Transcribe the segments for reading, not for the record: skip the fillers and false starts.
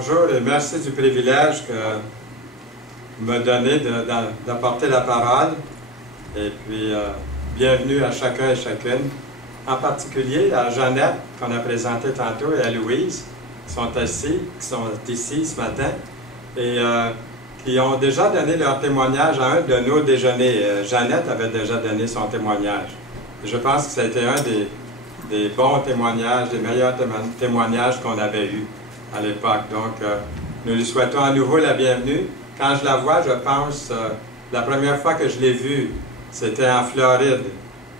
Bonjour et merci du privilège que vous me donnez d'apporter la parole. Et puis, bienvenue à chacun et chacune. En particulier à Jeannette, qu'on a présenté tantôt, et à Louise, qui sont ici ce matin, et qui ont déjà donné leur témoignage à un de nos déjeuners. Jeannette avait déjà donné son témoignage. Et je pense que ça a été un des bons témoignages, des meilleurs témoignages qu'on avait eus à l'époque. Donc, nous lui souhaitons à nouveau la bienvenue. Quand je la vois, je pense, la première fois que je l'ai vue, c'était en Floride.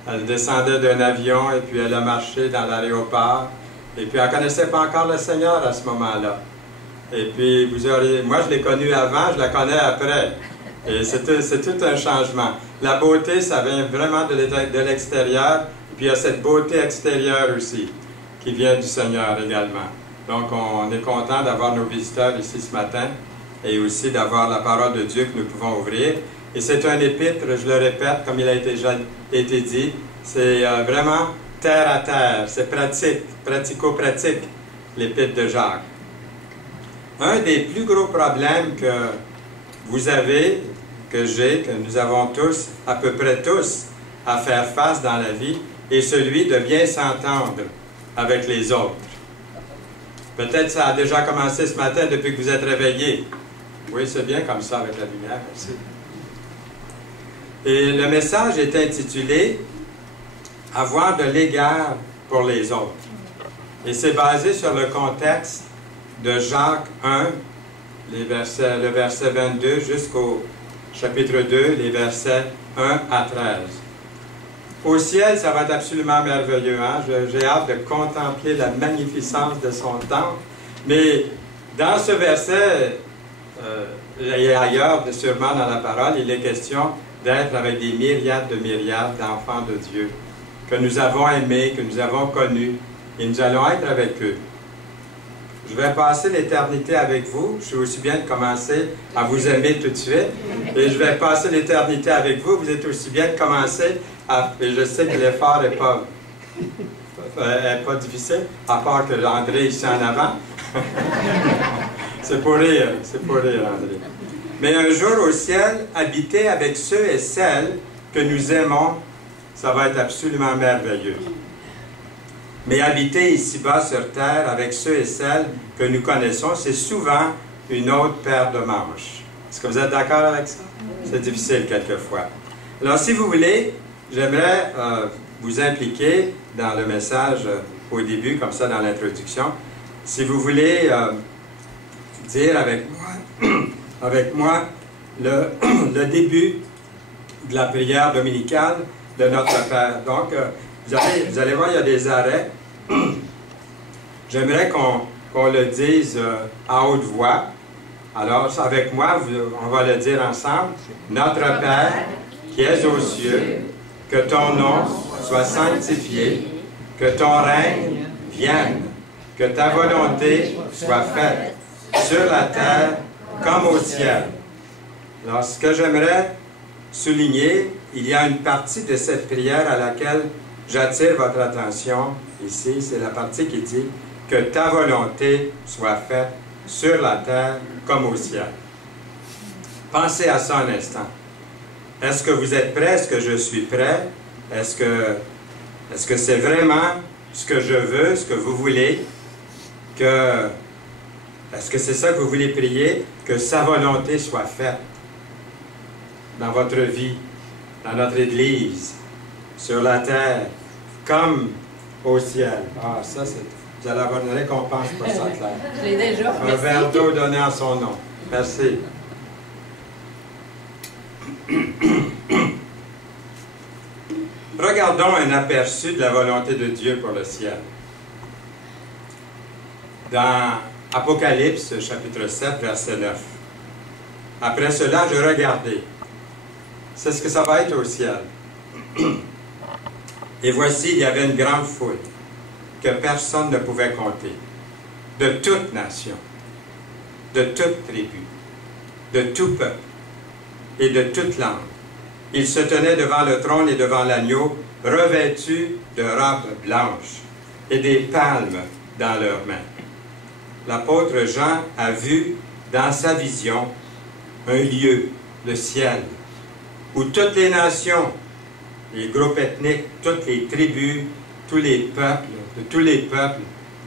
Elle descendait d'un avion et puis elle a marché dans l'aéroport. Et puis, elle ne connaissait pas encore le Seigneur à ce moment-là. Et puis, moi, je l'ai connue avant, je la connais après. Et c'est tout un changement. La beauté, ça vient vraiment de l'extérieur. Et puis, il y a cette beauté extérieure aussi, qui vient du Seigneur également. Donc, on est content d'avoir nos visiteurs ici ce matin et aussi d'avoir la parole de Dieu que nous pouvons ouvrir. Et c'est un épître, je le répète, comme il a été dit, c'est vraiment terre à terre, c'est pratique, pratico-pratique, l'épître de Jacques. Un des plus gros problèmes que vous avez, que j'ai, que nous avons tous, à peu près tous, à faire face dans la vie, est celui de bien s'entendre avec les autres. Peut-être ça a déjà commencé ce matin depuis que vous êtes réveillés. Oui, c'est bien comme ça avec la lumière, merci. Et le message est intitulé « Avoir de l'égard pour les autres ». Et c'est basé sur le contexte de Jacques 1, le verset 22 jusqu'au chapitre 2, les versets 1 à 13. Au ciel, ça va être absolument merveilleux. Hein? J'ai hâte de contempler la magnificence de son temple. Mais dans ce verset, et ailleurs, sûrement dans la parole, il est question d'être avec des myriades d'enfants de Dieu, que nous avons aimés, que nous avons connus, et nous allons être avec eux. Je vais passer l'éternité avec vous. Je suis aussi bien de commencer à vous aimer tout de suite. Et je vais passer l'éternité avec vous. Vous êtes aussi bien de commencer à... Et je sais que l'effort n'est pas difficile, à part que André ici en avant. C'est pour rire, André. Mais un jour au ciel, habiter avec ceux et celles que nous aimons, ça va être absolument merveilleux. Mais habiter ici-bas sur terre avec ceux et celles que nous connaissons, c'est souvent une autre paire de manches. Est-ce que vous êtes d'accord avec ça? C'est difficile quelquefois. Alors, si vous voulez, j'aimerais vous impliquer dans le message au début, comme ça, dans l'introduction. Si vous voulez dire avec moi le début de la prière dominicale de notre Père. Donc, vous allez voir, il y a des arrêts. J'aimerais qu'on le dise à haute voix. Alors, avec moi, on va le dire ensemble. Notre Père, qui es aux cieux, que ton nom soit sanctifié, que ton règne vienne, que ta volonté soit faite, sur la terre comme au ciel. Alors, ce que j'aimerais souligner, il y a une partie de cette prière à laquelle j'attire votre attention ici, c'est la partie qui dit « Que ta volonté soit faite sur la terre comme au ciel ». Pensez à ça un instant. Est-ce que vous êtes prêts? Est-ce que je suis prêt? Est-ce que c'est vraiment ce que je veux, ce que vous voulez? Est-ce que c'est ça que vous voulez prier? Que sa volonté soit faite dans votre vie, dans notre Église, sur la terre, comme au ciel. Ah, ça, vous allez avoir une récompense pour ça, Claire. Je l'ai déjà. Un verre d'eau donné en son nom. Merci. Regardons un aperçu de la volonté de Dieu pour le ciel. Dans Apocalypse, chapitre 7, verset 9. Après cela, je regardai. C'est ce que ça va être au ciel. Et voici, il y avait une grande foule que personne ne pouvait compter, de toute nation, de toute tribu, de tout peuple et de toute langue. Ils se tenaient devant le trône et devant l'agneau, revêtus de robes blanches et des palmes dans leurs mains. l'apôtre Jean a vu dans sa vision un lieu, le ciel, où toutes les nations, les groupes ethniques, toutes les tribus, tous les peuples,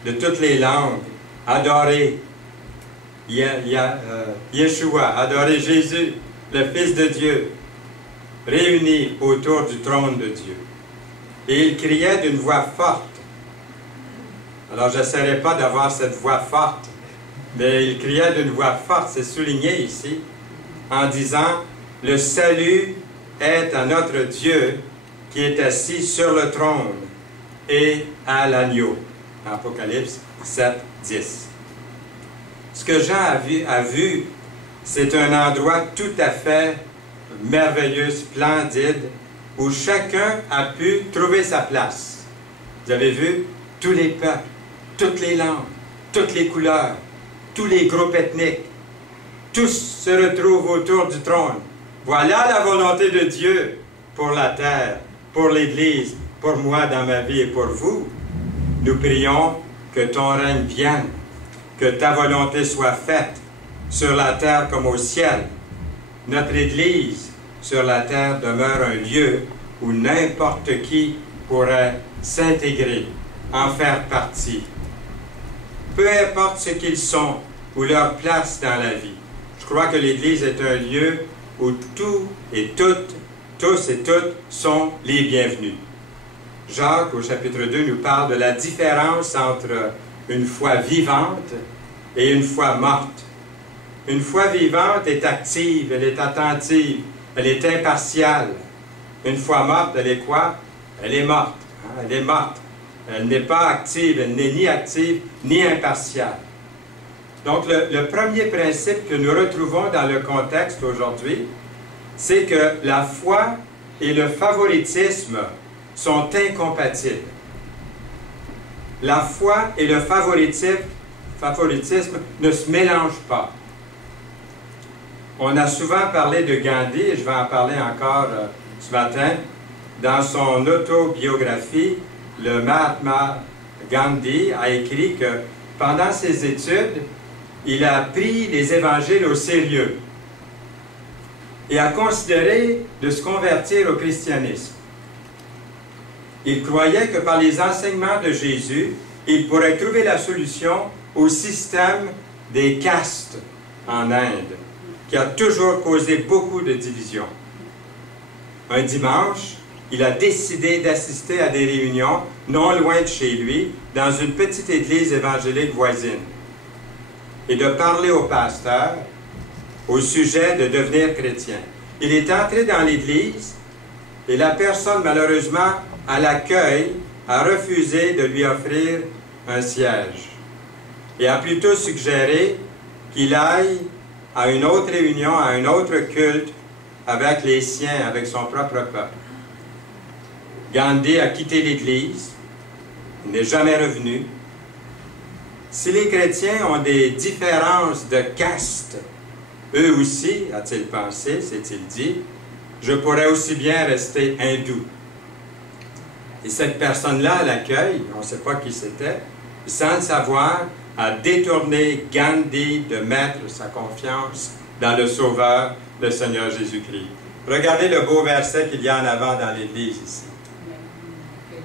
de toutes les langues, adoraient Yeshua, adoraient Jésus, le Fils de Dieu, réunis autour du trône de Dieu. Et il criait d'une voix forte. Alors, je n'essaierai pas d'avoir cette voix forte, mais il criait d'une voix forte, c'est souligné ici, en disant, « Le salut est à notre Dieu qui est assis sur le trône et à l'agneau. » Apocalypse 7, 10. Ce que Jean a vu, c'est un endroit tout à fait merveilleux, splendide, où chacun a pu trouver sa place. Vous avez vu tous les peuples, toutes les langues, toutes les couleurs, tous les groupes ethniques, tous se retrouvent autour du trône. Voilà la volonté de Dieu pour la terre, pour l'Église, pour moi dans ma vie et pour vous. Nous prions que ton règne vienne, que ta volonté soit faite sur la terre comme au ciel. Notre Église sur la terre demeure un lieu où n'importe qui pourrait s'intégrer, en faire partie. Peu importe ce qu'ils sont ou leur place dans la vie. Je crois que l'Église est un lieu où tous et toutes sont les bienvenus. Jacques, au chapitre 2, nous parle de la différence entre une foi vivante et une foi morte. Une foi vivante est active, elle est attentive, elle est impartiale. Une foi morte, elle est quoi? Elle est morte. Hein? Elle est morte. Elle n'est pas active, elle n'est ni active ni impartiale. Donc, le premier principe que nous retrouvons dans le contexte aujourd'hui, c'est que la foi et le favoritisme sont incompatibles. La foi et le favoritisme ne se mélangent pas. On a souvent parlé de Gandhi, et je vais en parler encore ce matin. Dans son autobiographie, le Mahatma Gandhi a écrit que pendant ses études, il a pris les évangiles au sérieux et a considéré de se convertir au christianisme. Il croyait que par les enseignements de Jésus, il pourrait trouver la solution au système des castes en Inde, qui a toujours causé beaucoup de divisions. Un dimanche, il a décidé d'assister à des réunions non loin de chez lui, dans une petite église évangélique voisine, et de parler au pasteur au sujet de devenir chrétien. Il est entré dans l'église et la personne, malheureusement, à l'accueil, a refusé de lui offrir un siège et a plutôt suggéré qu'il aille à une autre réunion, à un autre culte avec les siens, avec son propre peuple. Gandhi a quitté l'Église, il n'est jamais revenu. Si les chrétiens ont des différences de caste, eux aussi, a-t-il pensé, s'est-il dit, je pourrais aussi bien rester hindou. Et cette personne-là, à l'accueil, on ne sait pas qui c'était, sans le savoir, a détourné Gandhi de mettre sa confiance dans le Sauveur, le Seigneur Jésus-Christ. Regardez le beau verset qu'il y a en avant dans l'Église ici.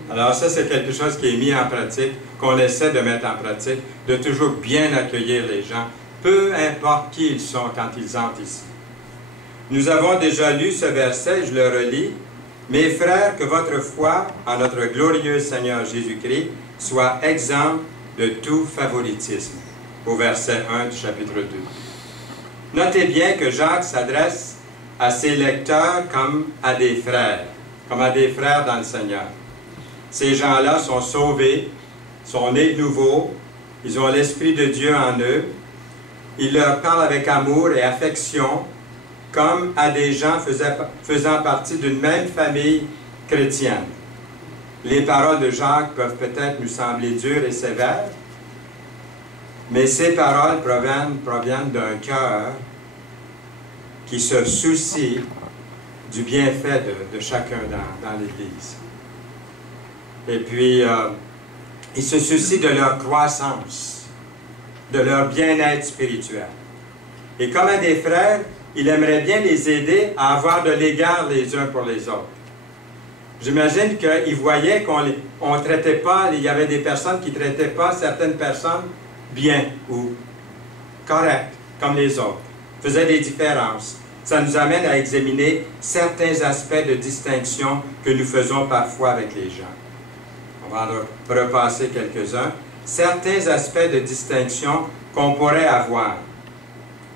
Alors ça, c'est quelque chose qui est mis en pratique, qu'on essaie de mettre en pratique, de toujours bien accueillir les gens, peu importe qui ils sont quand ils entrent ici. Nous avons déjà lu ce verset, je le relis. « Mes frères, que votre foi en notre glorieux Seigneur Jésus-Christ soit exempte de tout favoritisme. » Au verset 1 du chapitre 2. Notez bien que Jacques s'adresse à ses lecteurs comme à des frères dans le Seigneur. Ces gens-là sont sauvés, sont nés de nouveau, ils ont l'Esprit de Dieu en eux. Il leur parle avec amour et affection, comme à des gens faisant partie d'une même famille chrétienne. Les paroles de Jacques peuvent peut-être nous sembler dures et sévères, mais ces paroles proviennent d'un cœur qui se soucie du bienfait de chacun dans l'Église. Et puis, il se soucie de leur croissance. de leur bien-être spirituel. Et comme un des frères, il aimerait bien les aider à avoir de l'égard les uns pour les autres. J'imagine qu'il voyait qu'on ne traitait pas, il y avait des personnes qui ne traitaient pas certaines personnes bien ou correctes, comme les autres, faisaient des différences. Ça nous amène à examiner certains aspects de distinction que nous faisons parfois avec les gens. On va en repasser quelques-uns. Certains aspects de distinction qu'on pourrait avoir,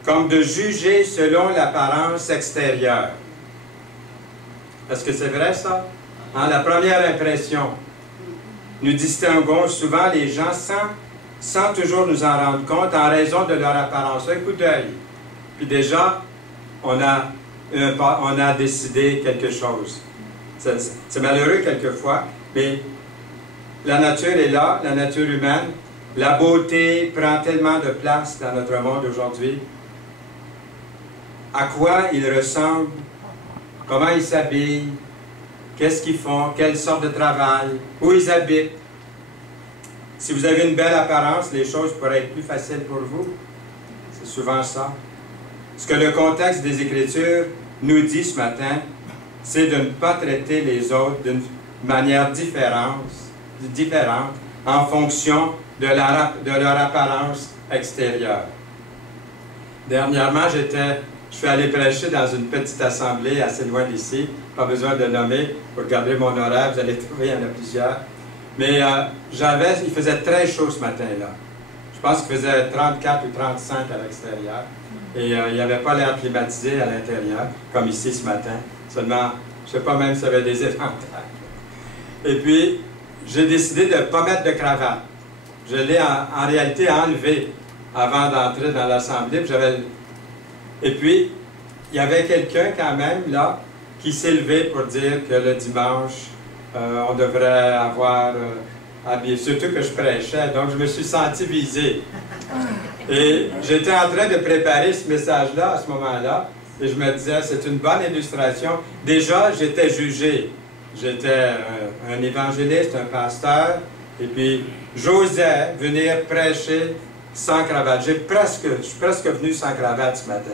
comme de juger selon l'apparence extérieure. Est-ce que c'est vrai, ça? Hein, la première impression. Nous distinguons souvent les gens sans toujours nous en rendre compte en raison de leur apparence. Un coup d'œil. Puis déjà, on a décidé quelque chose. C'est malheureux quelquefois, mais la nature est là, la nature humaine. La beauté prend tellement de place dans notre monde aujourd'hui. À quoi ils ressemblent, comment ils s'habillent, qu'est-ce qu'ils font, quelle sorte de travail, où ils habitent. Si vous avez une belle apparence, les choses pourraient être plus faciles pour vous. C'est souvent ça. Ce que le contexte des Écritures nous dit ce matin, c'est de ne pas traiter les autres d'une manière différente en fonction de leur apparence extérieure. Dernièrement, je suis allé prêcher dans une petite assemblée assez loin d'ici, pas besoin de nommer, pour regarder mon horaire, vous allez trouver, il y en a plusieurs. Mais il faisait très chaud ce matin-là. Je pense qu'il faisait 34 ou 35 à l'extérieur. Et il n'y avait pas l'air climatisé à l'intérieur, comme ici ce matin. Seulement, je ne sais pas même s'il y avait des éventails. Et puis, j'ai décidé de ne pas mettre de cravate. Je l'ai en réalité enlevé avant d'entrer dans l'assemblée. Et puis, il y avait quelqu'un quand même là qui s'est levé pour dire que le dimanche, on devrait avoir habillé, surtout que je prêchais, donc je me suis senti visé. Et j'étais en train de préparer ce message-là à ce moment-là, et je me disais, c'est une bonne illustration. Déjà, j'étais jugé. J'étais un évangéliste, un pasteur, et puis j'osais venir prêcher sans cravate. Je suis presque venu sans cravate ce matin.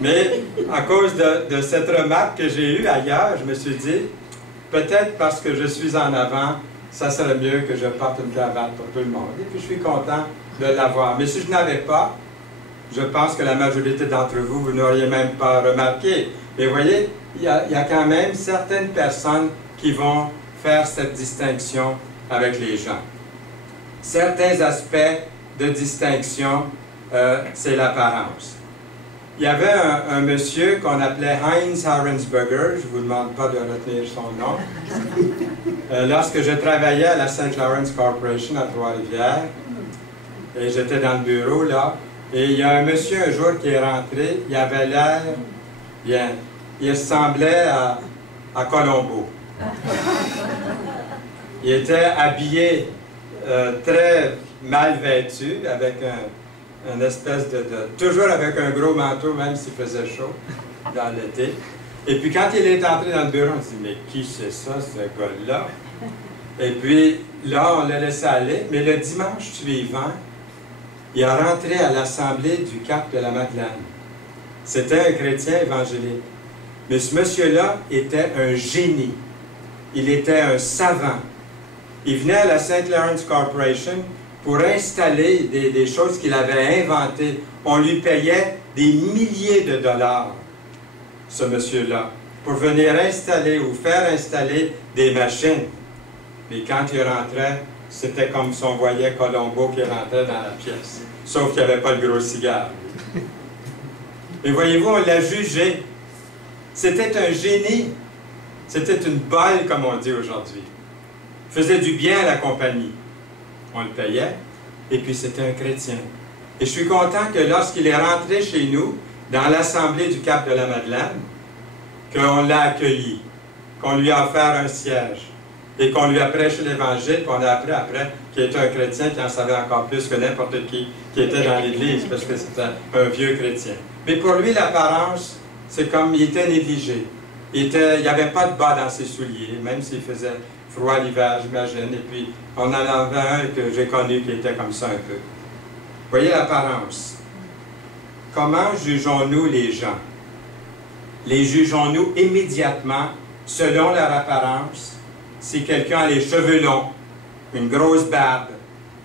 Mais à cause de cette remarque que j'ai eue ailleurs, je me suis dit, peut-être parce que je suis en avant, ça serait mieux que je porte une cravate pour tout le monde. Et puis je suis content de l'avoir. Mais si je n'avais pas, je pense que la majorité d'entre vous, vous n'auriez même pas remarqué. Mais vous voyez, il y a quand même certaines personnes qui vont faire cette distinction avec les gens. Certains aspects de distinction, c'est l'apparence. Il y avait un monsieur qu'on appelait Heinz Harrensberger, je ne vous demande pas de retenir son nom. Lorsque je travaillais à la St. Lawrence Corporation à Trois-Rivières, et j'étais dans le bureau là, et il y a un monsieur un jour qui est rentré, il avait l'air bien, il ressemblait à Colombo. Il était habillé très mal vêtu, avec une espèce toujours avec un gros manteau, même s'il faisait chaud dans l'été. Et puis quand il est entré dans le bureau, on se dit, mais qui c'est ça, ce gars-là? Et puis là, on l'a laissé aller, mais le dimanche suivant, il est rentré à l'assemblée du Cap de la Madeleine. C'était un chrétien évangélique. Mais ce monsieur-là était un génie. Il était un savant. Il venait à la St. Lawrence Corporation pour installer des choses qu'il avait inventées. On lui payait des milliers de dollars, ce monsieur-là, pour venir installer ou faire installer des machines. Mais quand il rentrait, c'était comme si on voyait Colombo qui rentrait dans la pièce. Sauf qu'il n'y avait pas le gros cigare. Mais voyez-vous, on l'a jugé. C'était un génie. C'était une balle, comme on dit aujourd'hui. Il faisait du bien à la compagnie. On le payait. Et puis, c'était un chrétien. Et je suis content que lorsqu'il est rentré chez nous, dans l'assemblée du Cap de la Madeleine, qu'on l'a accueilli, qu'on lui a offert un siège, et qu'on lui a prêché l'Évangile, qu'on a appris après qu'il était un chrétien qui en savait encore plus que n'importe qui était dans l'Église, parce que c'était un vieux chrétien. Mais pour lui, l'apparence, c'est comme il était négligé. Il n'y avait pas de bas dans ses souliers, même s'il faisait froid l'hiver, j'imagine. Et puis, on en avait un que j'ai connu qui était comme ça un peu. Voyez l'apparence. Comment jugeons-nous les gens? Les jugeons-nous immédiatement selon leur apparence? Si quelqu'un a les cheveux longs, une grosse barbe,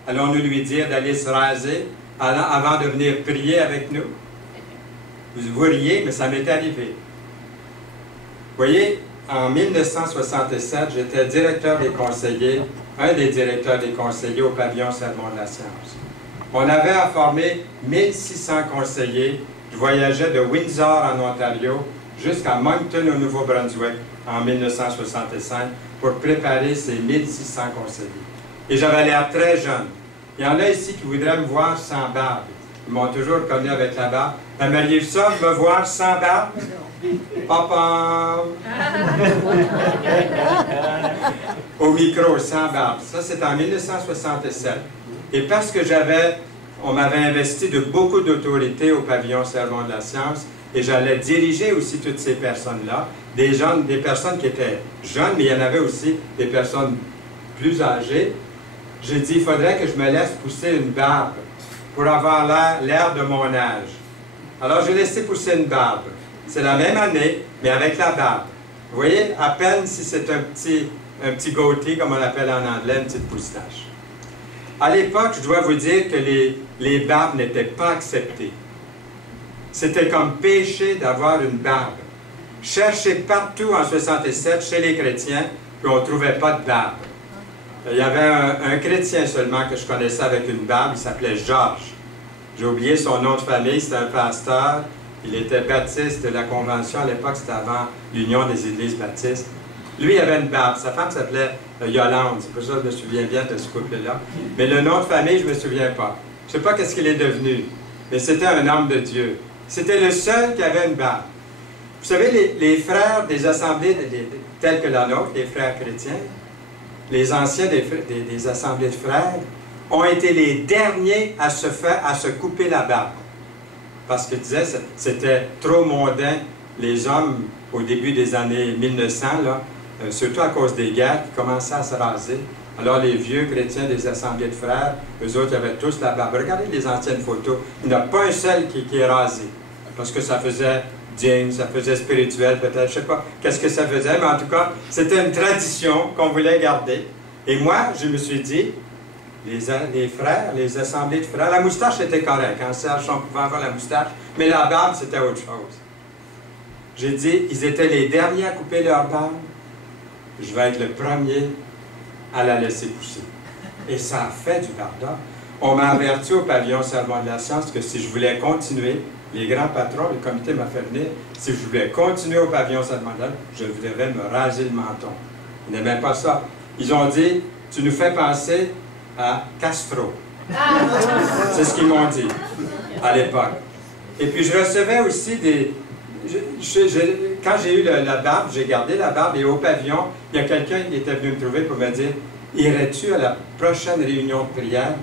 allons-nous lui dire d'aller se raser avant de venir prier avec nous? Vous riez, mais ça m'est arrivé. Vous voyez, en 1967, j'étais directeur des conseillers, un des directeurs des conseillers au pavillon Sermon de la Science. On avait à former 1600 conseillers. Je voyageais de Windsor en Ontario jusqu'à Moncton au Nouveau-Brunswick en 1965 pour préparer ces 1600 conseillers. Et j'avais l'air très jeune. Il y en a ici qui voudraient me voir sans barbe. Ils m'ont toujours connu avec la barbe. Aimeriez-vous ça, me voir sans barbe? Papa! Au micro, sans barbe. Ça, c'est en 1967. Et parce que on m'avait investi de beaucoup d'autorité au pavillon Sermon de la Science, et j'allais diriger aussi toutes ces personnes-là, des personnes qui étaient jeunes, mais il y en avait aussi des personnes plus âgées. J'ai dit, il faudrait que je me laisse pousser une barbe pour avoir l'air de mon âge. Alors, j'ai laissé pousser une barbe. C'est la même année, mais avec la barbe. Vous voyez, à peine si c'est un petit goatee, comme on l'appelle en anglais, une petite moustache. À l'époque, je dois vous dire que les barbes n'étaient pas acceptées. C'était comme péché d'avoir une barbe. Cherchez partout en 67 chez les chrétiens, puis on ne trouvait pas de barbe. Il y avait un chrétien seulement que je connaissais avec une barbe, il s'appelait Georges. J'ai oublié son nom de famille, c'était un pasteur. Il était baptiste de la Convention, à l'époque c'était avant l'Union des Églises baptistes. Lui, il avait une barbe, sa femme s'appelait Yolande, c'est pour ça que je me souviens bien de ce couple-là. Mais le nom de famille, je ne me souviens pas. Je ne sais pas qu'est-ce qu'il est devenu, mais c'était un homme de Dieu. C'était le seul qui avait une barbe. Vous savez, les frères des assemblées telles que la nôtre, les frères chrétiens, les anciens des assemblées de frères, ont été les derniers à se couper la barbe. Parce qu'ils disaient que c'était trop mondain. Les hommes, au début des années 1900, là, surtout à cause des guerres, qui commençaient à se raser. Alors les vieux chrétiens des assemblées de frères, eux autres avaient tous la barbe. Regardez les anciennes photos. Il n'y en a pas un seul qui est rasé. Parce que ça faisait digne, ça faisait spirituel peut-être, je ne sais pas qu'est-ce que ça faisait, mais en tout cas, c'était une tradition qu'on voulait garder. Et moi, je me suis dit, les frères, les assemblées de frères, la moustache était correcte, hein, Serge, on pouvait avoir la moustache, mais la barbe, c'était autre chose. J'ai dit, ils étaient les derniers à couper leur barbe, je vais être le premier à la laisser pousser. Et ça a fait du pardon. On m'a averti au pavillon Sermon de la Science que si je voulais continuer, les grands patrons, le comité m'a fait venir, si je voulais continuer au pavillon Sermon de la Science, je devrais me raser le menton. Ils n'aimaient pas ça. Ils ont dit, tu nous fais penser à Castro. C'est ce qu'ils m'ont dit à l'époque. Et puis je recevais aussi des... quand j'ai eu la barbe, j'ai gardé la barbe et au pavillon, il y a quelqu'un qui était venu me trouver pour me dire, irais-tu à la prochaine réunion de prière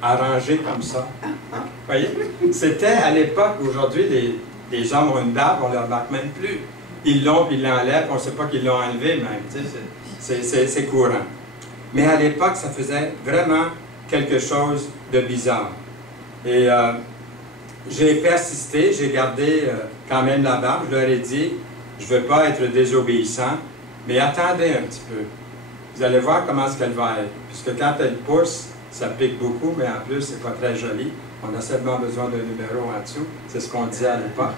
arrangée comme ça? Vous voyez? C'était à l'époque, aujourd'hui, les hommes ont une barbe, on ne leur remarque même plus. Ils l'ont, puis ils l'enlèvent, on ne sait pas qu'ils l'ont enlevé même. C'est courant. Mais à l'époque, ça faisait vraiment quelque chose de bizarre. Et j'ai persisté, j'ai gardé quand même la barbe. Je leur ai dit, je ne veux pas être désobéissant, mais attendez un petit peu. Vous allez voir comment est-ce qu'elle va être. Puisque quand elle pousse, ça pique beaucoup, mais en plus, c'est pas très joli. On a seulement besoin d'un numéro en dessous. C'est ce qu'on disait à l'époque.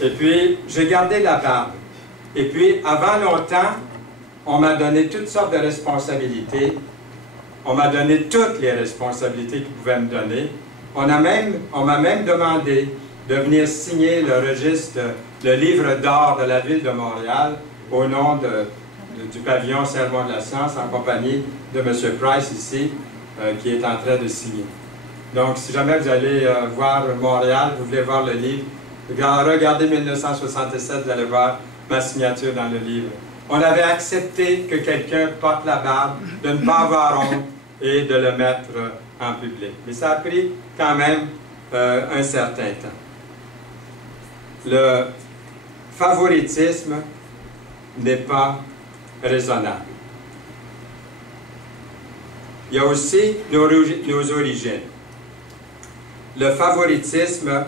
Et puis, j'ai gardé la barbe. Et puis, avant longtemps, on m'a donné toutes sortes de responsabilités. On m'a donné toutes les responsabilités qu'ils pouvaient me donner. On m'a même demandé de venir signer le registre, le livre d'or de la ville de Montréal au nom du pavillon Sermon de la Science en compagnie de M. Price ici, qui est en train de signer. Donc, si jamais vous allez voir Montréal, vous voulez voir le livre, regardez 1967, vous allez voir ma signature dans le livre. On avait accepté que quelqu'un porte la barbe, de ne pas avoir honte et de le mettre en public. Mais ça a pris quand même un certain temps. Le favoritisme n'est pas raisonnable. Il y a aussi nos origines. le favoritisme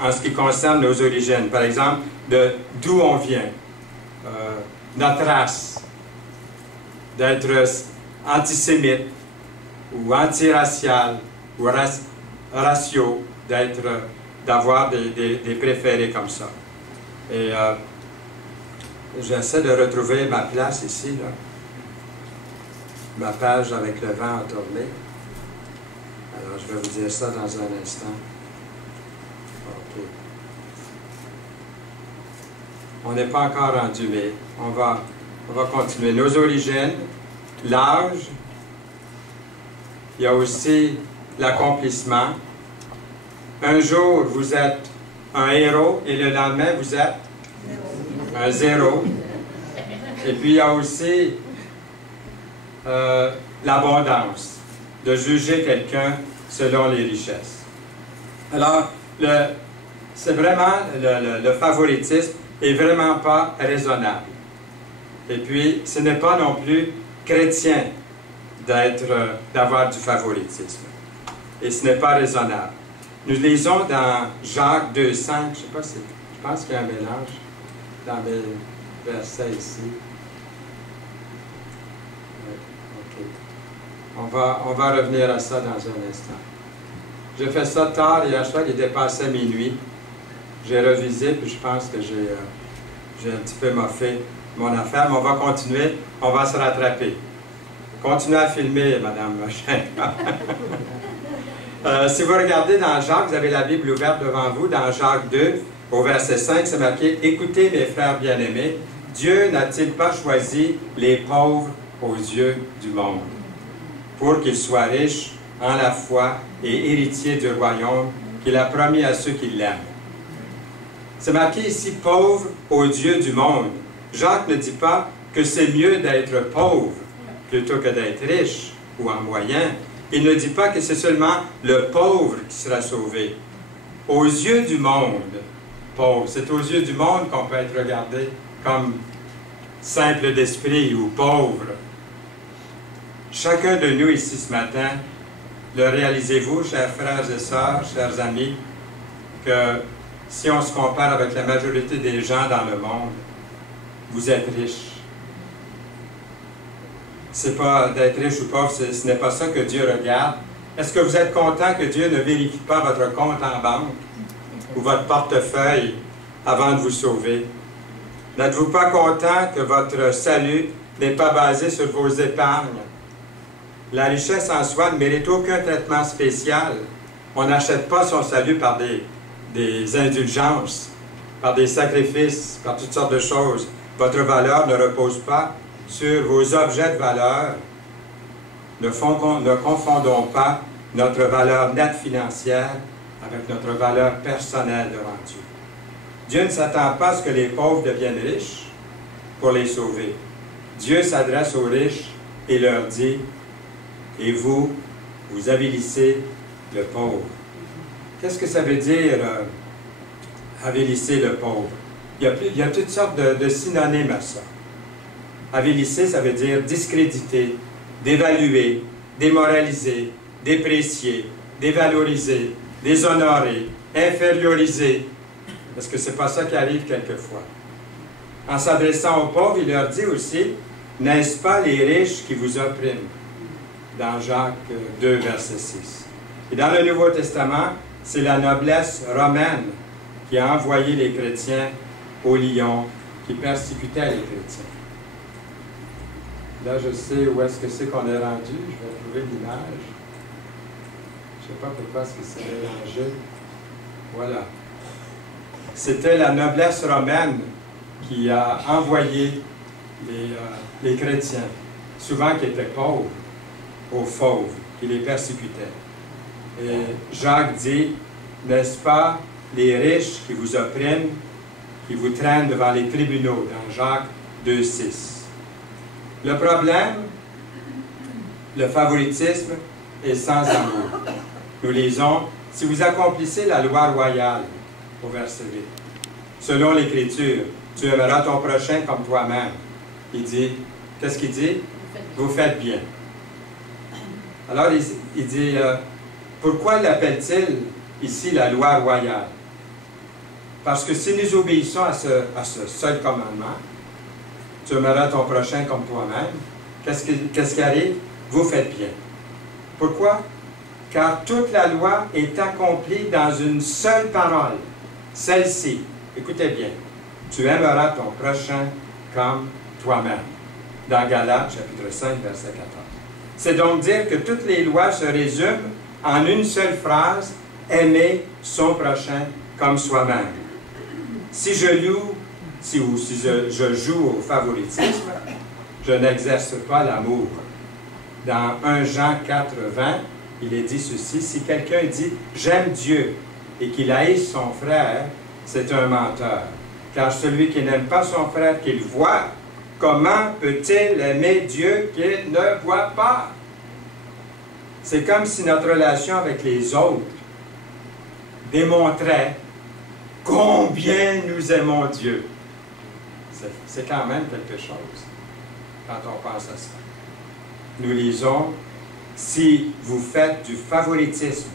en ce qui concerne nos origines. Par exemple, d'où on vient, notre race, d'être antisémite ou antiracial ou raciaux, d'avoir des préférés comme ça. Et j'essaie de retrouver ma place ici, là. Ma page avec le vent a tourné. Alors, je vais vous dire ça dans un instant. OK. On n'est pas encore rendu, mais on va continuer. Nos origines, l'âge, il y a aussi l'accomplissement. Un jour, vous êtes un héros et le lendemain, vous êtes un zéro. Et puis, il y a aussi l'abondance, de juger quelqu'un selon les richesses. Alors, c'est vraiment, le favoritisme n'est vraiment pas raisonnable. Et puis, ce n'est pas non plus chrétien d'avoir du favoritisme. Et ce n'est pas raisonnable. Nous lisons dans Jacques 2,5, je ne sais pas si, je pense qu'il y a un mélange dans les versets ici. On va revenir à ça dans un instant. J'ai fait ça tard hier soir, il était passé minuit. J'ai revisé, puis je pense que j'ai un petit peu moffé mon affaire, mais on va continuer, on va se rattraper. Continuez à filmer, Madame Machin. Si vous regardez dans Jacques, vous avez la Bible ouverte devant vous, dans Jacques 2, au verset 5, c'est marqué « Écoutez, mes frères bien-aimés, Dieu n'a-t-il pas choisi les pauvres aux yeux du monde, pour qu'ils soient riches en la foi et héritiers du royaume qu'il a promis à ceux qui l'aiment. » C'est marqué ici « pauvre aux yeux du monde ». Jacques ne dit pas que c'est mieux d'être pauvre plutôt que d'être riche ou en moyen. Il ne dit pas que c'est seulement le pauvre qui sera sauvé. Aux yeux du monde, pauvre, c'est aux yeux du monde qu'on peut être regardé comme simple d'esprit ou pauvre. Chacun de nous ici ce matin, le réalisez-vous, chers frères et sœurs, chers amis, que si on se compare avec la majorité des gens dans le monde, vous êtes riches. C'est pas d'être riche ou pauvre, ce n'est pas ça que Dieu regarde. Est-ce que vous êtes content que Dieu ne vérifie pas votre compte en banque ou votre portefeuille avant de vous sauver? N'êtes-vous pas content que votre salut n'est pas basé sur vos épargnes? La richesse en soi ne mérite aucun traitement spécial. On n'achète pas son salut par des indulgences, par des sacrifices, par toutes sortes de choses. Votre valeur ne repose pas sur vos objets de valeur. Ne confondons pas notre valeur nette financière avec notre valeur personnelle devant Dieu. Dieu ne s'attend pas à ce que les pauvres deviennent riches pour les sauver. Dieu s'adresse aux riches et leur dit « Et vous, vous avilissez le pauvre. » Qu'est-ce que ça veut dire, avilisser le pauvre? Il y a toutes sortes de synonymes à ça. Avilisser, ça veut dire discréditer, dévaluer, démoraliser, déprécier, dévaloriser, déshonorer, inférioriser. Parce que c'est pas ça qui arrive quelquefois. En s'adressant aux pauvres, il leur dit aussi, « N'est-ce pas les riches qui vous oppriment? » Dans Jacques 2, verset 6. Et dans le Nouveau Testament, c'est la noblesse romaine qui a envoyé les chrétiens au lion, qui persécutait les chrétiens. Là, je sais où est-ce que c'est qu'on est rendu. Je vais trouver l'image. Je ne sais pas pourquoi est-ce que c'est mélangé. Voilà. C'était la noblesse romaine qui a envoyé les chrétiens, souvent qui étaient pauvres, aux fauves, qui les persécutaient. Et Jacques dit, n'est-ce pas les riches qui vous oppriment, qui vous traînent devant les tribunaux, dans Jacques 2, 6. Le problème, le favoritisme est sans amour. Nous lisons, si vous accomplissez la loi royale, au verset 8, selon l'Écriture, tu aimeras ton prochain comme toi-même. Il dit, qu'est-ce qu'il dit? Vous faites bien. Alors, il dit, pourquoi l'appelle-t-il ici la loi royale? Parce que si nous obéissons à ce seul commandement, tu aimeras ton prochain comme toi-même, qu'est-ce qui arrive? Vous faites bien. Pourquoi? Car toute la loi est accomplie dans une seule parole, celle-ci. Écoutez bien. Tu aimeras ton prochain comme toi-même. Dans Galates, chapitre 5, verset 14. C'est donc dire que toutes les lois se résument en une seule phrase, aimer son prochain comme soi-même. Si je joue au favoritisme, je n'exerce pas l'amour. Dans 1 Jean 4, 20, il est dit ceci, si quelqu'un dit « j'aime Dieu » et qu'il haïsse son frère, c'est un menteur. Car celui qui n'aime pas son frère qu'il voit, comment peut-il aimer Dieu qu'il ne voit pas? C'est comme si notre relation avec les autres démontrait combien nous aimons Dieu. C'est quand même quelque chose quand on pense à ça. Nous lisons, si vous faites du favoritisme,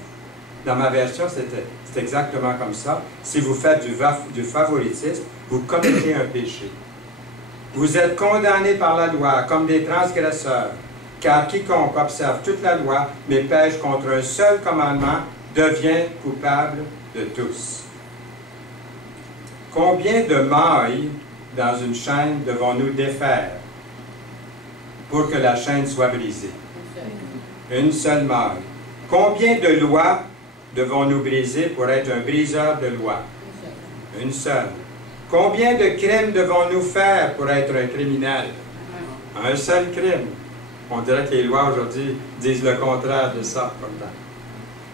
dans ma version c'est exactement comme ça, si vous faites du favoritisme, vous commettez un péché. Vous êtes condamnés par la loi comme des transgresseurs, car quiconque observe toute la loi, mais pêche contre un seul commandement, devient coupable de tous. Combien de mailles dans une chaîne devons-nous défaire pour que la chaîne soit brisée? Une seule maille. Combien de lois devons-nous briser pour être un briseur de lois? Une seule. Combien de crimes devons-nous faire pour être un criminel? Un seul crime. On dirait que les lois aujourd'hui disent le contraire de ça. Pourtant.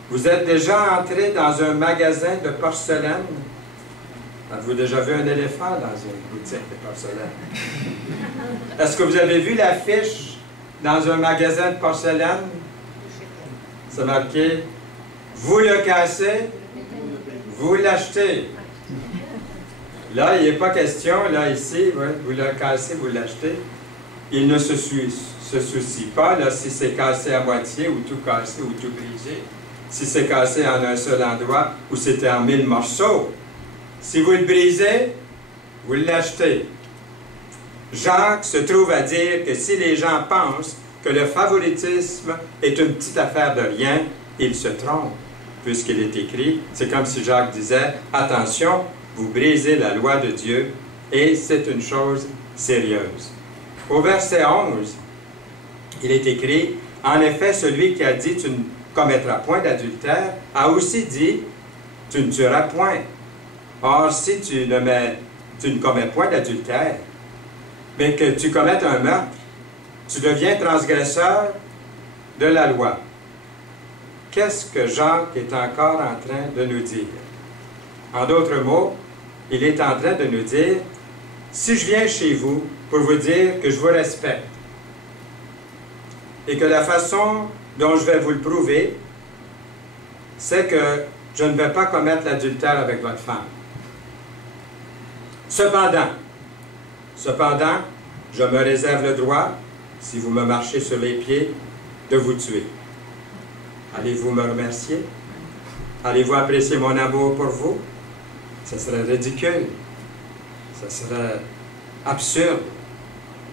Vous êtes déjà entré dans un magasin de porcelaine? Avez-vous déjà vu un éléphant dans une boutique de porcelaine? Est-ce que vous avez vu l'affiche dans un magasin de porcelaine? C'est marqué « Vous le cassez, vous l'achetez ». Là, il n'est pas question, là, ici, ouais, vous le cassez, vous l'achetez. Il ne se soucie pas, là, si c'est cassé à moitié, ou tout cassé, ou tout brisé. Si c'est cassé en un seul endroit, ou c'était en 1000 morceaux. Si vous le brisez, vous l'achetez. Jacques se trouve à dire que si les gens pensent que le favoritisme est une petite affaire de rien, ils se trompent, puisqu'il est écrit, c'est comme si Jacques disait, attention, vous brisez la loi de Dieu, et c'est une chose sérieuse. Au verset 11, il est écrit, en effet, celui qui a dit, tu ne commettras point d'adultère, a aussi dit, tu ne tueras point. Or, si tu ne commets point d'adultère, mais que tu commettes un meurtre, tu deviens transgresseur de la loi. Qu'est-ce que Jacques est encore en train de nous dire? En d'autres mots, il est en train de nous dire, si je viens chez vous pour vous dire que je vous respecte et que la façon dont je vais vous le prouver, c'est que je ne vais pas commettre l'adultère avec votre femme. Cependant, je me réserve le droit, si vous me marchez sur les pieds, de vous tuer. Allez-vous me remercier? Allez-vous apprécier mon amour pour vous? Ce serait ridicule. Ce serait absurde.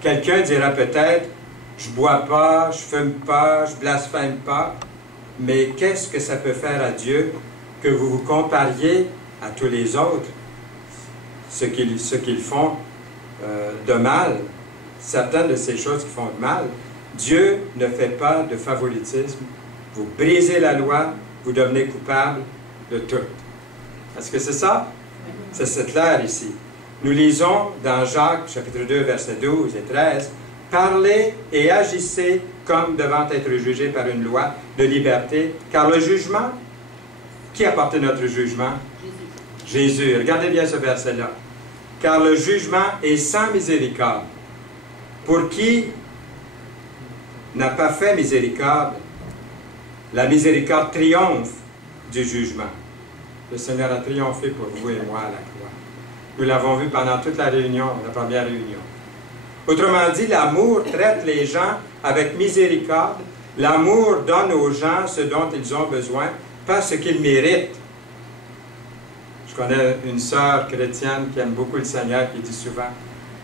Quelqu'un dira peut-être, je ne bois pas, je ne fume pas, je ne blasphème pas, mais qu'est-ce que ça peut faire à Dieu que vous vous compariez à tous les autres, ce qu'ils font de mal, certaines de ces choses qui font de mal. Dieu ne fait pas de favoritisme. Vous brisez la loi, vous devenez coupable de tout. Est-ce que c'est ça? C'est clair ici. Nous lisons dans Jacques, chapitre 2, versets 12 et 13, « Parlez et agissez comme devant être jugés par une loi de liberté, car le jugement, qui a porté notre jugement? Jésus. Jésus. Regardez bien ce verset-là. « Car le jugement est sans miséricorde. Pour qui n'a pas fait miséricorde, la miséricorde triomphe du jugement. » Le Seigneur a triomphé pour vous et moi à la croix. Nous l'avons vu pendant toute la réunion, la première réunion. Autrement dit, l'amour traite les gens avec miséricorde. L'amour donne aux gens ce dont ils ont besoin, pas ce qu'ils méritent. Je connais une sœur chrétienne qui aime beaucoup le Seigneur, qui dit souvent,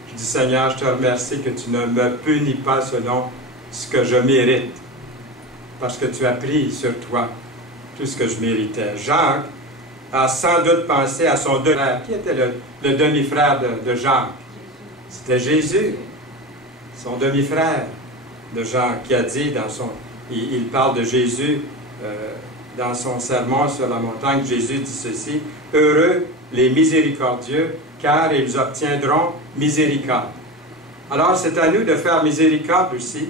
je dis, Seigneur, je te remercie que tu ne me punis pas selon ce que je mérite, parce que tu as pris sur toi tout ce que je méritais. Jacques a sans doute pensé à son demi-frère. Qui était le demi-frère de Jacques? C'était Jésus, son demi-frère de Jacques, qui a dit dans son... Il parle de Jésus dans son sermon sur la montagne. Jésus dit ceci, « Heureux les miséricordieux, car ils obtiendront miséricorde. » Alors, c'est à nous de faire miséricorde aussi.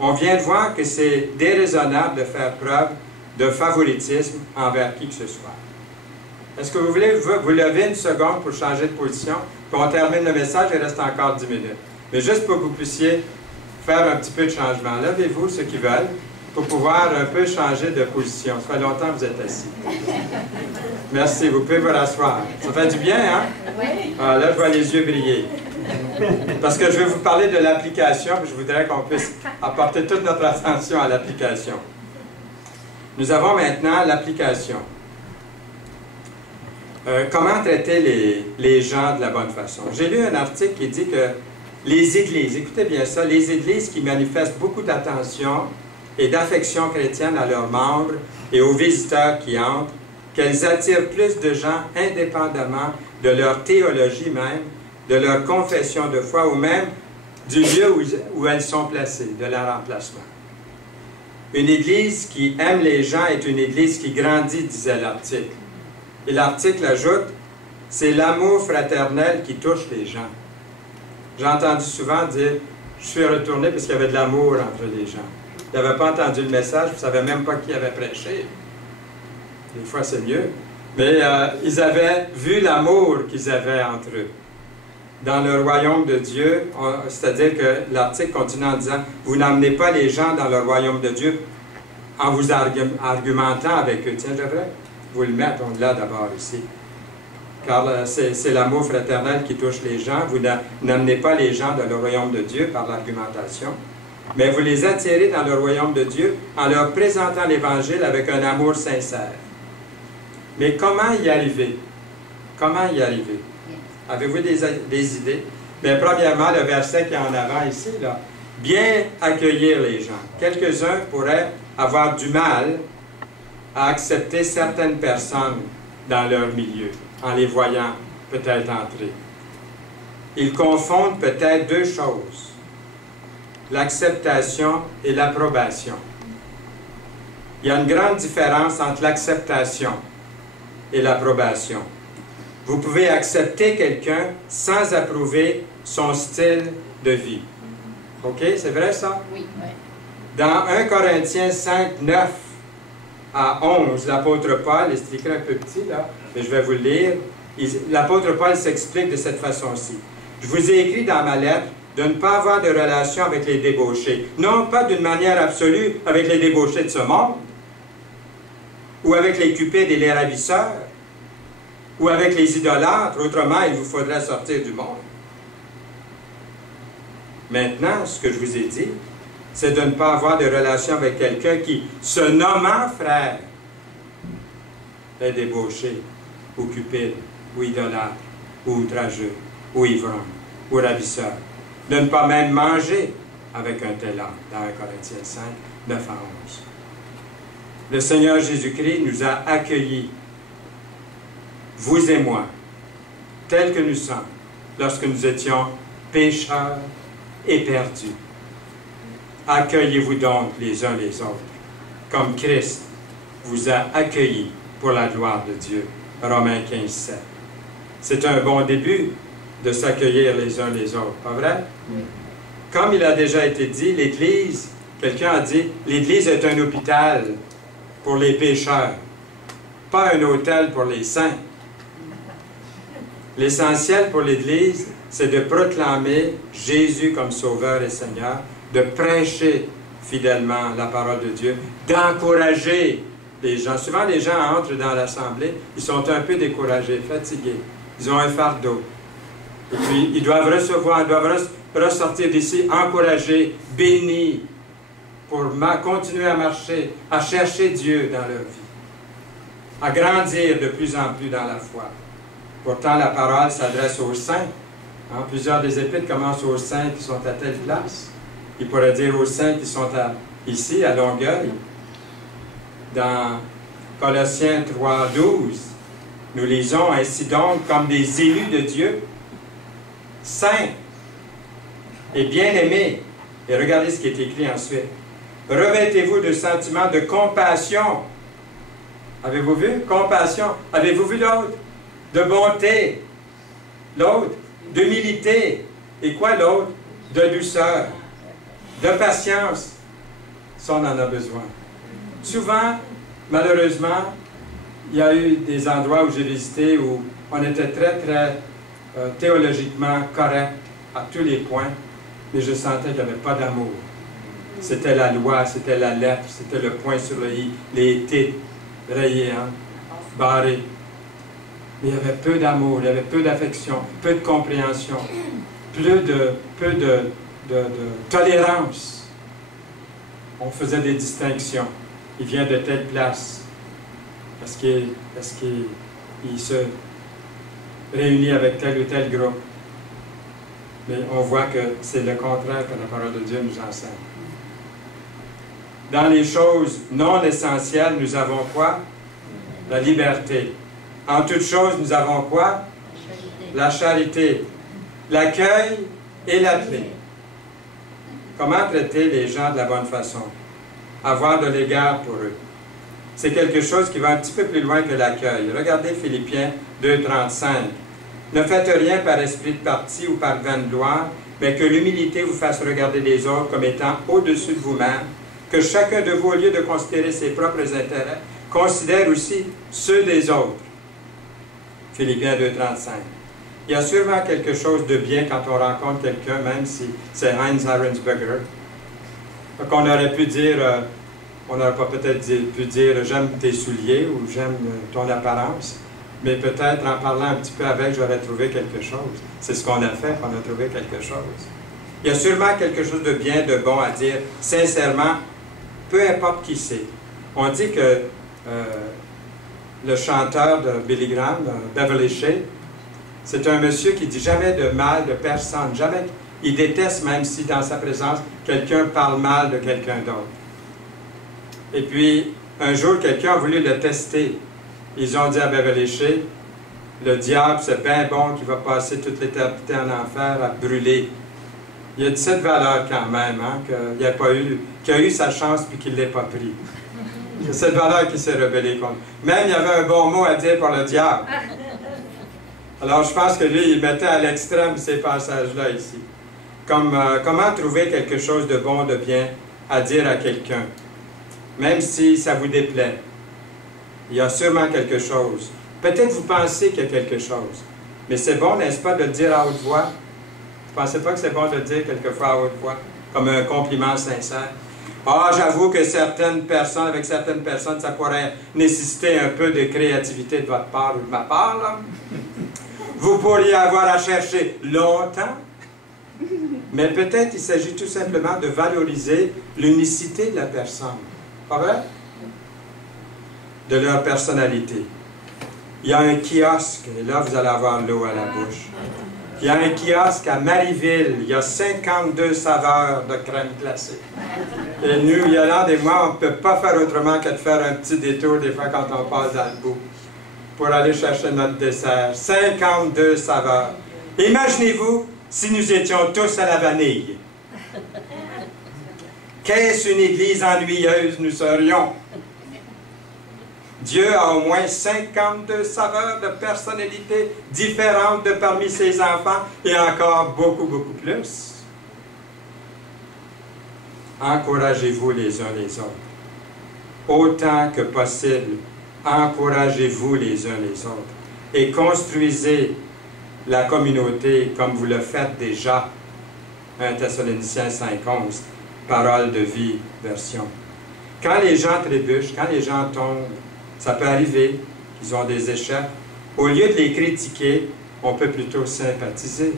On vient de voir que c'est déraisonnable de faire preuve de favoritisme envers qui que ce soit. Est-ce que vous voulez vous lever une seconde pour changer de position? Puis on termine le message, il reste encore 10 minutes. Mais juste pour que vous puissiez faire un petit peu de changement. Levez-vous, ceux qui veulent, pour pouvoir un peu changer de position. Ça fait longtemps que vous êtes assis. Merci, vous pouvez vous rasseoir. Ça fait du bien, hein? Oui. Ah, là, je vois les yeux briller. Parce que je vais vous parler de l'application, puis je voudrais qu'on puisse apporter toute notre attention à l'application. Nous avons maintenant l'application. Comment traiter les gens de la bonne façon? J'ai lu un article qui dit que les églises, écoutez bien ça, les églises qui manifestent beaucoup d'attention et d'affection chrétienne à leurs membres et aux visiteurs qui entrent, qu'elles attirent plus de gens indépendamment de leur théologie même, de leur confession de foi ou même du lieu où elles sont placées, de leur emplacement. Une église qui aime les gens est une église qui grandit, disait l'article. Et l'article ajoute, c'est l'amour fraternel qui touche les gens. J'ai entendu souvent dire, je suis retourné parce qu'il y avait de l'amour entre les gens. Ils n'avaient pas entendu le message, ils ne savaient même pas qui avait prêché. Des fois, c'est mieux. Mais ils avaient vu l'amour qu'ils avaient entre eux. Dans le royaume de Dieu, c'est-à-dire que l'article continue en disant, vous n'emmenez pas les gens dans le royaume de Dieu en vous argumentant avec eux. Tiens, je devrais vous le mettre, on l'a d'abord ici. Car c'est l'amour fraternel qui touche les gens. Vous n'amenez pas les gens dans le royaume de Dieu par l'argumentation, mais vous les attirez dans le royaume de Dieu en leur présentant l'Évangile avec un amour sincère. Mais comment y arriver? Comment y arriver? Avez-vous des idées? Bien, premièrement, le verset qui est en avant ici, là, bien accueillir les gens. Quelques-uns pourraient avoir du mal à accepter certaines personnes dans leur milieu, en les voyant peut-être entrer. Ils confondent peut-être deux choses, l'acceptation et l'approbation. Il y a une grande différence entre l'acceptation et l'approbation. Vous pouvez accepter quelqu'un sans approuver son style de vie. OK? C'est vrai ça? Oui. Dans 1 Corinthiens 5, 9 à 11, l'apôtre Paul, c'est écrit un peu petit là, mais je vais vous le lire. L'apôtre Paul s'explique de cette façon-ci. Je vous ai écrit dans ma lettre de ne pas avoir de relation avec les débauchés. Non pas d'une manière absolue avec les débauchés de ce monde, ou avec les cupides et les ravisseurs, ou avec les idolâtres, autrement il vous faudrait sortir du monde. Maintenant, ce que je vous ai dit, c'est de ne pas avoir de relation avec quelqu'un qui, se nommant frère, est débauché, ou cupide, ou idolâtre, ou outrageux, ou ivrogne, ou ravisseur. De ne pas même manger avec un tel homme, dans 1 Corinthiens 5, 9 à 11. Le Seigneur Jésus-Christ nous a accueillis, vous et moi, tels que nous sommes, lorsque nous étions pécheurs et perdus. Accueillez-vous donc les uns les autres, comme Christ vous a accueillis pour la gloire de Dieu. Romains 15, 7. C'est un bon début de s'accueillir les uns les autres, pas vrai? Oui. Comme il a déjà été dit, l'Église, quelqu'un a dit, l'Église est un hôpital pour les pécheurs, pas un hôtel pour les saints. L'essentiel pour l'Église, c'est de proclamer Jésus comme Sauveur et Seigneur, de prêcher fidèlement la parole de Dieu, d'encourager les gens. Souvent, les gens entrent dans l'assemblée, ils sont un peu découragés, fatigués. Ils ont un fardeau. Et puis, ils doivent recevoir, ils doivent ressortir d'ici encouragés, bénis, pour continuer à marcher, à chercher Dieu dans leur vie, à grandir de plus en plus dans la foi. Pourtant, la parole s'adresse aux saints. Hein, plusieurs des épîtres commencent aux saints qui sont à telle place. Il pourrait dire aux saints qui sont ici, à Longueuil. Dans Colossiens 3:12, nous lisons ainsi donc comme des élus de Dieu, saints et bien-aimés. Et regardez ce qui est écrit ensuite. Revêtez-vous de sentiments de compassion. Avez-vous vu? Compassion. Avez-vous vu l'autre? De bonté. L'autre, d'humilité. Et quoi l'autre? De douceur. De patience. Ça, on en a besoin. Souvent, malheureusement, il y a eu des endroits où j'ai visité où on était très, très théologiquement correct à tous les points, mais je sentais qu'il n'y avait pas d'amour. C'était la loi, c'était la lettre, c'était le point sur le i, les T, rayés, hein, barrés. Mais il y avait peu d'amour, il y avait peu d'affection, peu de compréhension, peu de tolérance. On faisait des distinctions. Il vient de telle place, parce qu'il se réunit avec tel ou tel groupe. Mais on voit que c'est le contraire que la parole de Dieu nous enseigne. Dans les choses non essentielles, nous avons quoi? La liberté. En toutes choses, nous avons quoi? La charité. L'accueil et la paix. Comment traiter les gens de la bonne façon? Avoir de l'égard pour eux. C'est quelque chose qui va un petit peu plus loin que l'accueil. Regardez Philippiens 2:35. Ne faites rien par esprit de parti ou par vaine gloire, mais que l'humilité vous fasse regarder les autres comme étant au-dessus de vous-même, que chacun de vous, au lieu de considérer ses propres intérêts, considère aussi ceux des autres. Philippiens 2:35. Il y a sûrement quelque chose de bien quand on rencontre quelqu'un, même si c'est Heinz Harrensberger, qu'on aurait pu dire, on n'aurait pas peut-être pu dire « j'aime tes souliers » ou « j'aime ton apparence », mais peut-être en parlant un petit peu avec, j'aurais trouvé quelque chose. C'est ce qu'on a fait, qu'on a trouvé quelque chose. Il y a sûrement quelque chose de bien, de bon à dire, sincèrement, peu importe qui c'est. On dit que le chanteur de Billy Graham, Beverly Shea, c'est un monsieur qui dit jamais de mal de personne, jamais. Il déteste même si dans sa présence, quelqu'un parle mal de quelqu'un d'autre. Et puis, un jour, quelqu'un a voulu le tester. Ils ont dit à Beverly Shea, le diable, c'est bien bon qui va passer toute l'éternité en enfer à brûler. Il y a de cette valeur quand même, hein, qu'il a eu sa chance puis qu'il ne l'ait pas pris. C'est cette valeur qui s'est rebellée contre. Même il y avait un bon mot à dire pour le diable. Alors je pense que lui, il mettait à l'extrême ces passages-là ici. Comment trouver quelque chose de bon, de bien à dire à quelqu'un, même si ça vous déplaît. Il y a sûrement quelque chose. Peut-être vous pensez qu'il y a quelque chose. Mais c'est bon, n'est-ce pas, de le dire à haute voix? Vous ne pensez pas que c'est bon de le dire quelquefois à haute voix? Comme un compliment sincère. Ah, j'avoue que avec certaines personnes, ça pourrait nécessiter un peu de créativité de votre part ou de ma part, là. Vous pourriez avoir à chercher longtemps. Mais peut-être il s'agit tout simplement de valoriser l'unicité de la personne. Pas vrai? De leur personnalité. Il y a un kiosque, et là vous allez avoir l'eau à la bouche. Il y a un kiosque à Marieville, il y a 52 saveurs de crème glacée. Et nous, Yolande et moi, on ne peut pas faire autrement que de faire un petit détour des fois quand on passe dans le bout pour aller chercher notre dessert. 52 saveurs. Imaginez-vous si nous étions tous à la vanille. Qu'est-ce une église ennuyeuse nous serions? Dieu a au moins 52 saveurs de personnalités différentes de parmi ses enfants et encore beaucoup, beaucoup plus. Encouragez-vous les uns les autres. Autant que possible, encouragez-vous les uns les autres et construisez la communauté comme vous le faites déjà. 1 Thessaloniciens 5:11, parole de vie, version. Quand les gens trébuchent, quand les gens tombent, ça peut arriver qu'ils ont des échecs. Au lieu de les critiquer, on peut plutôt sympathiser.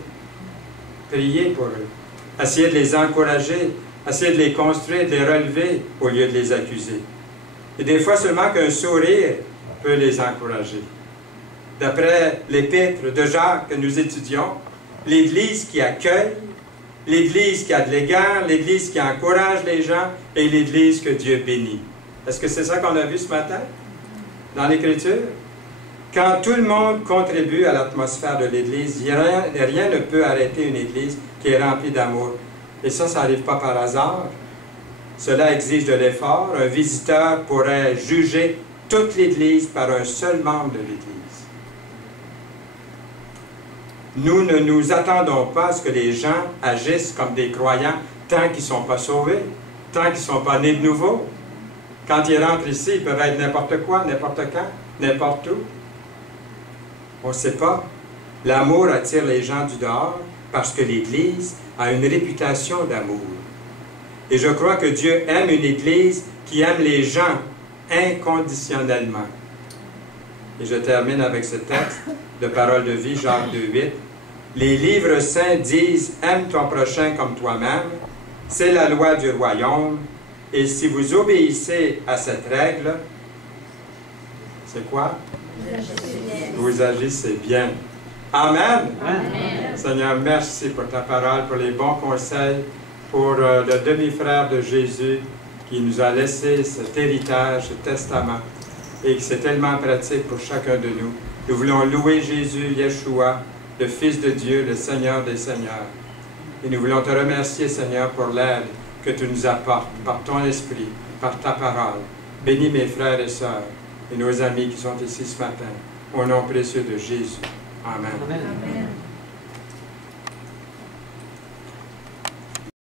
Prier pour eux. Essayer de les encourager. essayer de les construire, de les relever au lieu de les accuser. Et des fois, seulement qu'un sourire peut les encourager. D'après l'épître de Jacques que nous étudions, l'Église qui accueille, l'Église qui a de l'égard, l'Église qui encourage les gens et l'Église que Dieu bénit. Est-ce que c'est ça qu'on a vu ce matin dans l'Écriture? Quand tout le monde contribue à l'atmosphère de l'Église, rien ne peut arrêter une Église qui est remplie d'amour. Et ça n'arrive pas par hasard. Cela exige de l'effort. Un visiteur pourrait juger toute l'Église par un seul membre de l'Église. Nous ne nous attendons pas à ce que les gens agissent comme des croyants tant qu'ils ne sont pas sauvés, tant qu'ils ne sont pas nés de nouveau. Quand ils rentrent ici, ils peuvent être n'importe quoi, n'importe quand, n'importe où. On ne sait pas. L'amour attire les gens du dehors parce que l'Église a une réputation d'amour. Et je crois que Dieu aime une Église qui aime les gens inconditionnellement. Et je termine avec ce texte de Parole de vie, Jacques 2,8. Les livres saints disent « Aime ton prochain comme toi-même ». C'est la loi du royaume. Et si vous obéissez à cette règle, c'est quoi? Vous agissez bien. Amen. Amen. Seigneur, merci pour ta parole, pour les bons conseils, pour le demi-frère de Jésus qui nous a laissé cet héritage, ce testament, et que c'est tellement pratique pour chacun de nous. Nous voulons louer Jésus, Yeshua, le Fils de Dieu, le Seigneur des Seigneurs. Et nous voulons te remercier, Seigneur, pour l'aide que tu nous apportes par ton esprit, par ta parole. Bénis mes frères et sœurs et nos amis qui sont ici ce matin. Au nom précieux de Jésus. Amen. Amen.